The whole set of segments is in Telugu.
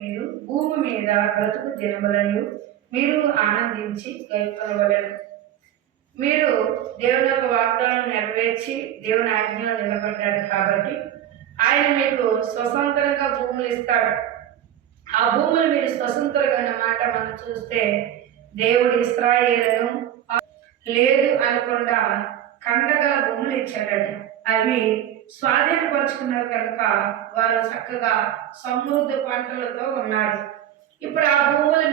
మీరు భూమి మీద బ్రతుకు దినములను మీరు ఆనందించి గైకొనవలెను. మీరు దేవుని యొక్క వాగ్దానం నెరవేర్చి దేవుని ఆజ్ఞలో నిలబడ్డారు కాబట్టి ఆయన మీకు స్వతంత్రంగా భూములు ఇస్తాడు. ఆ భూములు మీరు స్వతంత్రంగా అన్నమాట మనం చూస్తే దేవుడు ఇశ్రాయేలును లేదు అనకుండా కండగల భూములు ఇచ్చాడట. అవి స్వాధీనపరుచుకున్నారు కనుక వారు చక్కగా సమృద్ధి పంటలతో ఉన్నారు. ఇప్పుడు ఆ భూములు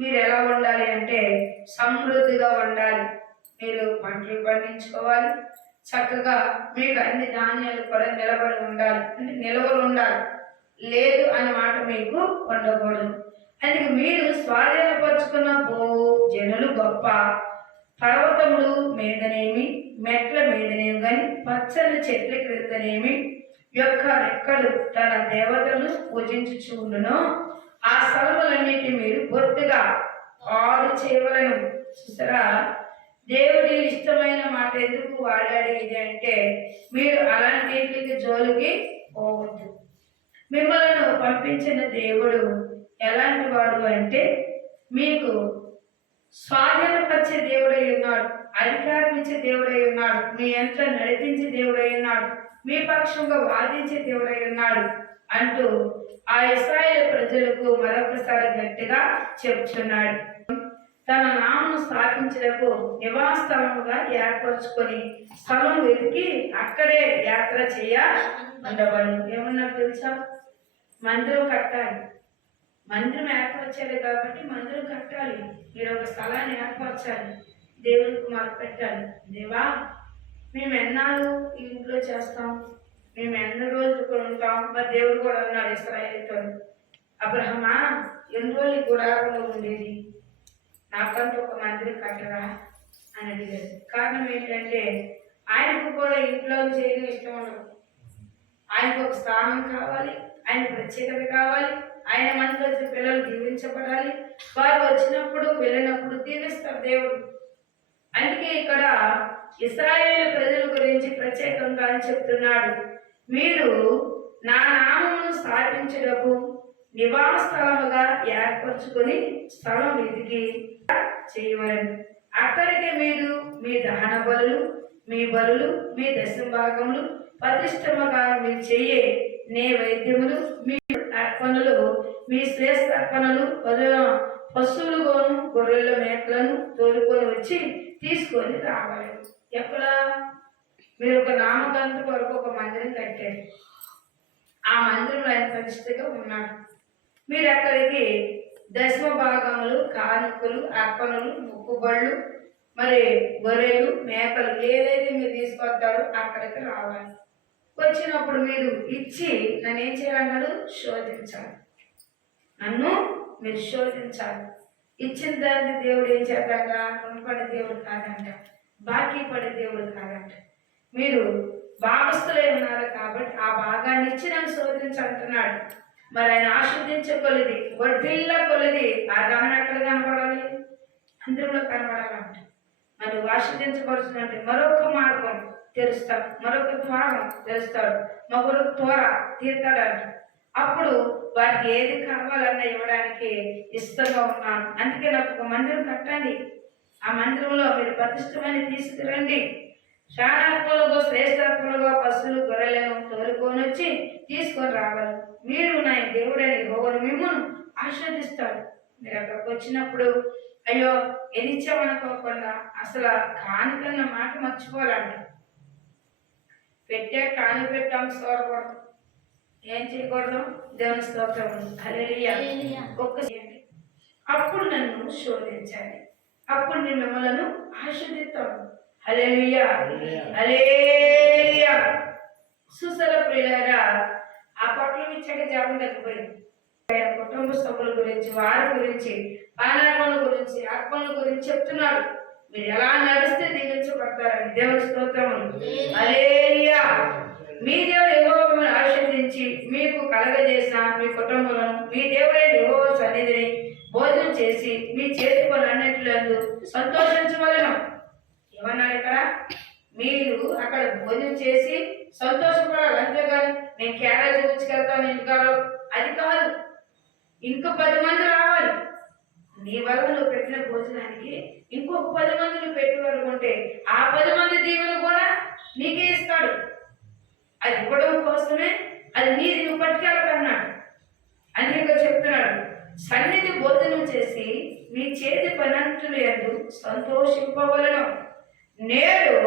మీరు ఎలా ఉండాలి అంటే సమృద్ధిగా ఉండాలి. మీరు పంటలు పండించుకోవాలి, చక్కగా మీకు అన్ని ధాన్యాలు కూడా నిలబడి ఉండాలి, అంటే నిల్వలు ఉండాలి. లేదు అనే మాట మీకు ఉండకూడదు. అందుకే మీరు స్వాధీనపరుచుకున్న జనులు గొప్ప పర్వతములు మీదనేమి మెట్ల మీదనేమి కానీ పచ్చని చెట్ల క్రిందనేమి యొక్క రెక్కలు తన దేవతలను పూజించుచుండును. ఆ స్థలములన్నిటి మీరు బొత్తుగా ఆడు చేయవలను. చూసారా, దేవుడి ఇష్టమైన మాట ఎందుకు వాడాడు ఇది అంటే మీరు అలాంటి జోలికి పోవద్దు. మిమ్మల్ని పంపించిన దేవుడు ఎలాంటి వాడు అంటే మీకు స్వాధీనపరిచే దేవుడై ఉన్నాడు, అధికారం ఇచ్చే దేవుడై ఉన్నాడు, మీ ఎంత నడిపించే దేవుడై ఉన్నాడు, మీ పక్షంగా వాదించే దేవుడై ఉన్నాడు అంటూ ఆ ఇశ్రాయేలు ప్రజలకు మరొకసారి గట్టిగా చెప్తున్నాడు. తన నామను స్థాపించడానికి నివాసస్థలముగా ఏర్పరచుకొని స్థలం వెతికి అక్కడే యాత్ర చేయ ఉండవలను. ఏమన్నా తెలుసా? మందిరం కట్టాలి, మందిరం ఏర్పరచాలి కాబట్టి మందిరం కట్టాలి. మీరు ఒక స్థలాన్ని ఏర్పరచాలి, దేవుడికి మొదలు పెట్టాలి. దేవా, మేము ఎన్నాళ్ళు ఈ ఇంట్లో చేస్తాం, మేము ఎన్ని రోజులు ఇక్కడ ఉంటాం. మరి దేవుడు కూడా అన్నాడు ఇశ్రాయేలుతో, అబ్రహమా ఎన్ని రోజులు గుడారంలో ఉండేది, నాకంటూ ఒక మందిరం కట్టరా అని అడిగారు. కారణం ఏంటంటే ఆయనకు కూడా ఇంట్లో చేయడం ఇష్టం ఉండదు. ఆయనకు ఒక స్థానం కావాలి, ఆయన ప్రత్యేకత కావాలి, ఆయన మనకు వచ్చిన పిల్లలు దీవించబడాలి, వారు వచ్చినప్పుడు వెళ్ళినప్పుడు దీవిస్తారు దేవుడు. అందుకే ఇక్కడ ఇశ్రాయేలు ప్రజల గురించి ప్రత్యేకంగా చెప్తున్నాడు. మీరు నా నామమును స్థాపించుటకు నివాస స్థలముగా ఏర్పరచుకొని స్థలం వెతికి చేయవలను. అక్కడికి మీరు మీ దహన బలులు, మీ బలులు, మీ దశభాగములు ప్రతిష్టముగా మీరు చెయ్యే నైవేద్యములు, మీ అర్పణలు, మీ శ్రేష్ఠ అర్పణలు పశువులుగాను గొర్రెల మేకలను తోలుకొని వచ్చి తీసుకొని రావాలి. ఎక్కడ? మీరు ఒక నామకంత వరకు ఒక మందిరం కట్టారు, ఆ మందిరంలో ఆయన ప్రతిష్టగా ఉన్నాడు. మీరు అక్కడికి దశమ భాగములు, కానుకలు, అర్పణలు, మొక్కుబళ్ళు, మరి గొర్రెలు, మేకలు ఏదైతే మీరు తీసుకొస్తారో అక్కడికి రావాలి. వచ్చినప్పుడు మీరు ఇచ్చి నన్ను ఏం చేయాలన్నాడు? శోధించాలి. నన్ను మీరు శోధించాలి. ఇచ్చిన దాన్ని దేవుడు ఏం చేద్దాక? రుణపడే దేవుడు కాదంట, బాకీ పడే దేవుడు కాదంట. మీరు భాగస్థులై ఉన్నారు కాబట్టి ఆ భాగాన్ని ఇచ్చి నన్ను శోధించంటున్నాడు. మరి ఆయన ఆస్వాదించే కొలిది, వడ్డిల్ల కొలిది ఆ దానం ఎక్కడ కనపడాలి? మందిరంలో కనపడాలంట. మరి ఆస్వాదించబడుతుందంటే మరొక మార్గం తెరుస్తాడు, మరొక ద్వారం తెరుస్తాడు, మరొక త్వర తీర్తాడంట. అప్పుడు వారికి ఏది కావాలన్నా ఇవ్వడానికి ఇష్టంగా ఉన్నాను. అందుకే నాకు ఒక మందిరం కట్టండి, ఆ మందిరంలో మీరు ప్రతిష్టమైన తీసుకురండి. శానాత్మలుగా శ్రేష్టాత్మలుగా పశువులు గొర్రెలను తోలుకొని వచ్చి తీసుకొని రావాలి. మీరు నా దేవుడని యెహోవాను మిమ్మల్ని ఆశీర్వదిస్తాడు. మీరు అక్కడికి వచ్చినప్పుడు అయ్యో ఎదిచ్చామనుకోకుండా అసలు కానుకన్న మాట మర్చిపోవాలండి. పెట్టే కాను పెట్టాం చూడకూడదు, ఏం చేయకూడదు? దేవుని స్తోత్రం, హల్లెలూయా. అప్పుడు నన్ను శోధించాలి, అప్పుడు నేను మిమ్మల్ని ఆశీర్వదిస్తాను. హల్లెలూయా, హల్లెలూయా. సుసల ప్రియులారా, ఆ పట్ల ఇచ్చాక జాబం తగ్గిపోయింది. కుటుంబ సభ్యుల గురించి, వారి గురించి, పానార్పణల గురించి, అర్పణల గురించి చెప్తున్నాడు. మీరు ఎలా నడిస్తే దీవించబడతారని. దేవుని స్తోత్రము, హల్లెలూయా. మీ దేవుడు యెహోవా మిమ్మల్ని ఆశీర్వదించి మీకు కలగజేసిన మీ కుటుంబంలో మీ దేవుడైన యెహోవా సన్నిధిని భోజనం చేసి మీ చేతి పనులన్నిటిలో సంతోషించవలెను. ఏమన్నాడు ఇక్కడ? మీరు అక్కడ భోజనం చేసి సంతోషపడాలి, అంతేగాని నేను క్యారేజ్ గురించుకెళ్తాను ఇంటికాడ అది కాదు. ఇంకో 10 మంది రావాలి. నీ వల్ల నువ్వు పెట్టిన భోజనానికి ఇంకొక 10 మంది నువ్వు పెట్టి వరకు ఉంటే ఆ 10 మంది దీవెన కూడా నీకే ఇస్తాడు. అది ఇవ్వడం కోసమే అది నీది నువ్వు పట్టుకెళ్ళకన్నాడు. అని ఇక్కడ చెప్తున్నాడు, సన్నిధి భోజనం చేసి మీ చేతి పనంటులు యందు సంతోషింపవలను. నేడు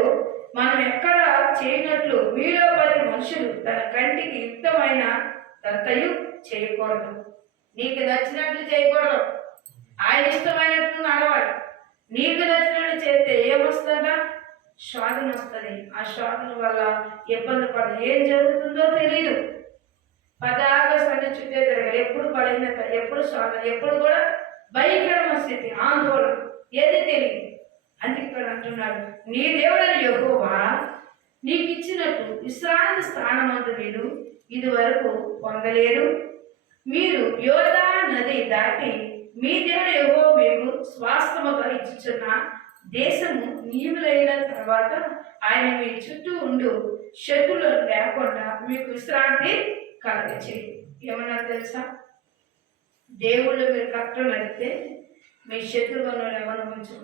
మనం ఎక్కడ చేయనట్లు మీలో 10 మనుషులు తన కంటికి యుక్తమైన తంతయు చేయకూడదు. నీకు నచ్చినట్లు చేయకూడదు, ఆయన ఇష్టమైనట్లు నడవాలి. నీకు నచ్చినట్లు చేస్తే ఏమొస్తుందా? శోధన వస్తుంది. ఆ శోధన వల్ల ఇబ్బంది పడదు. ఏం జరుగుతుందో తెలియదు. పదాగా సన్ని చుట్టే జరగాలి. ఎప్పుడు బలహీనత, ఎప్పుడు శోధన, ఎప్పుడు కూడా భయంకరమైన స్థితి, ఆందోళన, ఏది తెలియదు. అందుకే ఇక్కడ అంటున్నాడు, నీ దేవుడైన యెహోవా నీకు ఇచ్చినట్టు విశ్రాంతి స్థానమందు మీరు ఇదివరకు పొందలేరు. మీరు యోర్దా నది దాటి మీ దేవుడు యెహోవా మీకు స్వాస్థ్యముగా ఇచ్చుచున్న దేశము నీవులైన తర్వాత ఆయన మీ చుట్టూ ఉండు శత్రువులు లేకుండా మీకు విశ్రాంతి కలగచేయి. ఏమన్నా తెలుసా? దేవుళ్ళు మీరు కష్టం నడితే మీ శత్రువులను ఎవరు ఉంచు,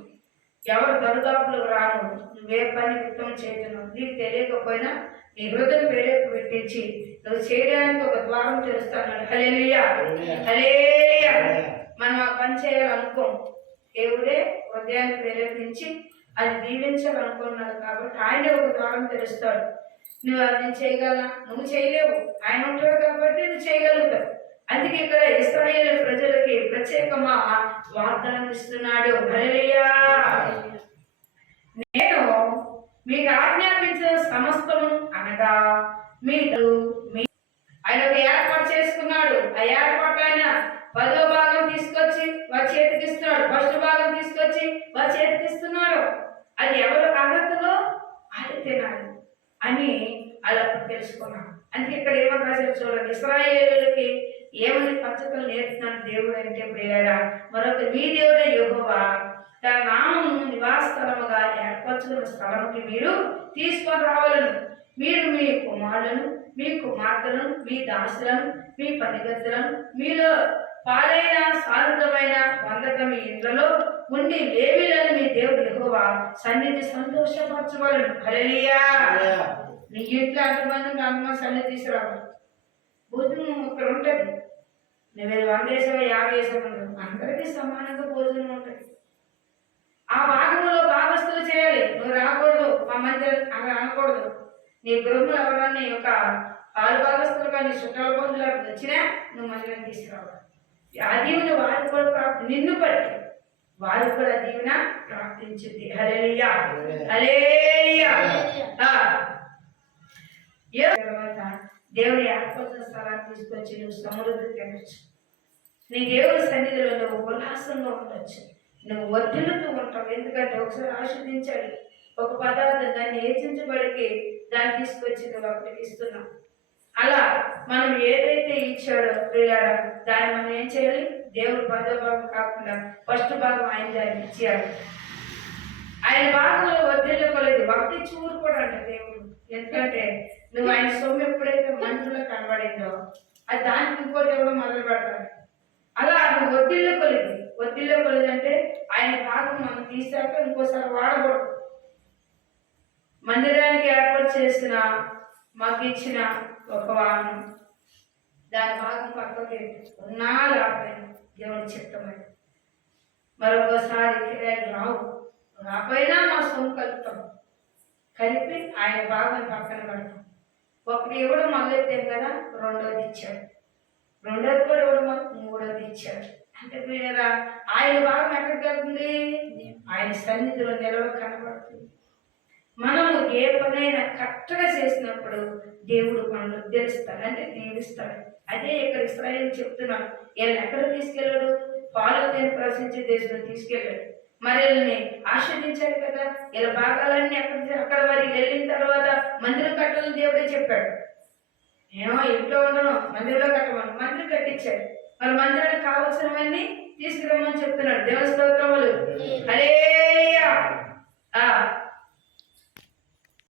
ఎవరు దరిదాపులు రాను, నువ్వే పని యుద్ధం చేయను. నీకు తెలియకపోయినా నీ హృదయం ప్రేరేప పెట్టించి నువ్వు చేయడానికి ఒక ద్వారం తెరుస్తాను. హల్లెలూయా, హల్లెలూయా. మనం ఆ పని చేయాలనుకోం, దేవుడే హృదయాన్ని ప్రేరేపించి అది దీవించాలనుకున్నాడు కాబట్టి ఆయన ఒక ద్వారం తెరుస్తాడు. నువ్వు అది చేయగలనా? నువ్వు చేయలేవు, ఆయన ఉంటాడు కాబట్టి నువ్వు చేయగలుగుతావు. అందుకే ఇక్కడ ఇశ్రాయేలు ప్రజలకి ప్రత్యేకమా వాగ్దానం ఇస్తున్నాడు. హల్లెలూయా. నేను మీకు ఆజ్ఞాపించిన సమస్తము అనగా మీరు ఆయన ఒక ఏర్పాటు చేసుకున్నాడు. ఆ ఏర్పాటు ఆయన 10వ భాగం తీసుకొచ్చి వారి చేతికి ఇస్తున్నాడు. ఫస్ట్ భాగం తీసుకొచ్చి వారి చేతికి ఇస్తున్నాడు. అది ఎవరు అర్హతలో అది తినాలి అని అలా తెలుసుకున్నాం. అందుకే ఇక్కడ ఏమని రాశారు చూడండి, ఇశ్రాయేలులకి ఏమని పద్ధతులు నేర్పుతున్నాడు దేవుడు అంటే, ప్రియులారా, మరొక మీ దేవుడే యెహోవా తన నామము నివాస స్థలముగా ఏర్పరచుకున్న స్థలముకి మీరు తీసుకొని రావాలను. మీరు మీ కుమారులను, మీ కుమార్తెలను, మీ దాసులను, మీ పనిగతులను, మీలో పాలైన సాధుమైన వందక మీ ఇంట్లో ఉండి లేవీలను మీ దేవుడు యెహోవా సన్నిధి సంతోషపరచవలను. హల్లెలూయా. నీ ఇంట్లో అంతమందికి అంతమంది సన్నిధి తీసుకురావాలి. భోజనం ఇక్కడ ఉంటుంది. నువ్వు 100 వేసావో 50 వేసావు, అందరికీ సమానంగా భోజనం ఉంటుంది. ఆ భాగంలో భాగస్తులు చేయాలి. నువ్వు రాకూడదు, మా మంది అలా అనకూడదు. నీ గృహంలో ఎవరన్నా ఒక పాలు భాగస్తులు కానీ చుట్టాల బంధువులు వచ్చినా నువ్వు మందిని తీసుకురావాలి. ఆ దీవెన వారికి కూడా నిన్ను బట్టి వారికి కూడా దీవెన ప్రార్థించింది. హల్లెలూయా, హల్లెలూయా. తర్వాత దేవుని ఏర్పరిచిన స్థలాన్ని తీసుకొచ్చి నువ్వు సమృద్ధి తినచ్చు. నీ దేవుని సన్నిధిలో నువ్వు ఉల్లాసంగా ఉండొచ్చు, నువ్వు వర్ధిల్లుతూ ఉంటావు. ఎందుకంటే ఒకసారి ఆస్వాదించాడు ఒక పదార్థం, దాన్ని హెచ్చించబడికి దాన్ని తీసుకొచ్చి నువ్వు అక్కడికి ఇస్తున్నావు. అలా మనం ఏదైతే ఇచ్చాడో ప్రియులారా, దాన్ని మనం ఏం చేయాలి? దేవుడు 10వ భాగం కాకుండా ఫస్ట్ భాగం ఆయన దాన్ని ఇచ్చాడు. ఆయన భాగంలో వర్ధిల్లలేదు, భక్తి చూరు కూడా అంట దేవుడు. ఎందుకంటే నువ్వు ఆయన సొమ్ము ఎప్పుడైతే మనుషుల్లో కనబడిందో అది దానికి ఇంకోటి ఎవడో మొదలు పెడతాడు. అలా నువ్వు వద్దిల్లకొలేదు అంటే ఆయన భాగం మనం తీసాక ఇంకోసారి వాడకూడదు. మందిరానికి ఏర్పాటు చేసిన మాకు ఇచ్చిన ఒక వాహనం, దాని భాగం పక్కకి ఉన్నా లేకపోయినా దేవుని చిత్తమని. మరొకసారి కిరాయిలు రాపోయినా మా సొమ్ము కలుపుతాం, కలిపి ఆయన భాగం పక్కన పెడతాం. ఒకటి ఇవ్వడం మొదలెట్టాం కదా, రెండోది ఇచ్చాడు, రెండోది కూడా ఇవ్వడం మూడోది ఇచ్చాడు. అంటే వీళ్ళ ఆయన భాగం ఎక్కడికి వెళ్తుంది? ఆయన సన్నిధిలో నిలవ కనబడుతుంది. మనము ఏ పనైనా కరెక్ట్గా చేసినప్పుడు దేవుడు మనల్ని ఉద్ధరిస్తాడు, అంటే దీవిస్తాడు. అదే ఇక్కడ ఇశ్రాయేలు చెప్తున్నాడు. వీళ్ళని ఎక్కడ తీసుకెళ్ళాడు? పాలు తేనె ప్రవశించే దేశంలో తీసుకెళ్ళాడు. మరి వీళ్ళని ఆస్వాదించాడు కదా. వీళ్ళ భాగాలన్నీ అక్కడ మరి వెళ్ళిన తర్వాత మందిరం కట్టాలని దేవుడే చెప్పాడు. ఏమో ఇంట్లో ఉండను, మందిరంలో కట్టమని మందిరం కట్టించాడు. మరి మందిరానికి కావలసినవన్నీ తీసుకురమ్మని చెప్తున్నాడు. దేవ స్తోత్రములు. హల్లెలూయా.